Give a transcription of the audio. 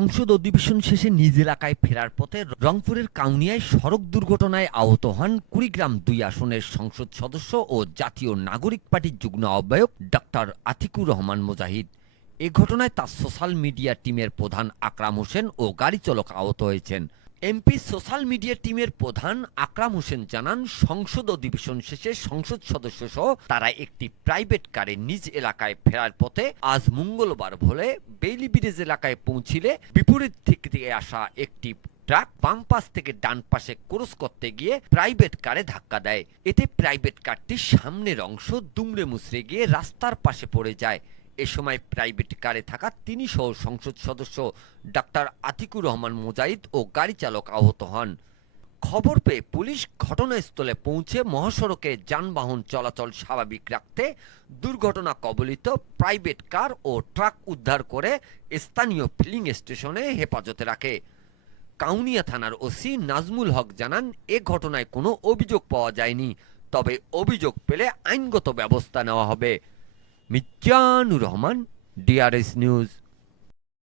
সংসদ অধিবেশন শেষে নিজ এলাকায় ফেরার পথে রংপুরের কাউনিয়ায় সড়ক দুর্ঘটনায় আহত হন কুড়িগ্রাম ২ আসনের সংসদ সদস্য ও জাতীয় নাগরিক পার্টির যুগ্ম আহ্বায়ক ডক্টর আতিকুর রহমান মুজাহিদ। এ ঘটনায় তার সোশ্যাল মিডিয়া টিমের প্রধান আকরাম হোসেন ও গাড়ি চালক আহত হয়েছেন। এমপি সোশ্যাল মিডিয়া টিমের প্রধান আকরাম হোসেন জানান, সংসদ অধিবেশন শেষে সংসদ সদস্য সহ তারা একটি প্রাইভেট কারে নিজ এলাকায় ফেরার পথে আজ মঙ্গলবার ভোরে বেইলি ব্রিজ এলাকায় পৌঁছিলে বিপরীত থেকে আসা একটি ট্রাক বাম পাশ থেকে ডান পাশে ক্রস করতে গিয়ে প্রাইভেট কারে ধাক্কা দেয়। এতে প্রাইভেট কারটির সামনের অংশ দুমড়ে মুচড়ে গিয়ে রাস্তার পাশে পড়ে যায়। এ সময় প্রাইভেট কারে থাকা তিনি সহ সংসদ সদস্য ডাক্তার আতিকুর রহমান মুজাহিদ ও গাড়ি চালক আহত হন। খবর পেয়ে পুলিশ ঘটনাস্থলে পৌঁছে মহাসড়কে যানবাহন চলাচল স্বাভাবিক রাখতে দুর্ঘটনা কবলিত প্রাইভেট কার ও ট্রাক উদ্ধার করে স্থানীয় ফিলিং স্টেশনে হেফাজতে রাখে। কাউনিয়া থানার ওসি নাজমুল হক জানান, এ ঘটনায় কোনো অভিযোগ পাওয়া যায়নি, তবে অভিযোগ পেলে আইনগত ব্যবস্থা নেওয়া হবে। Mizanur Rahman, DRS news.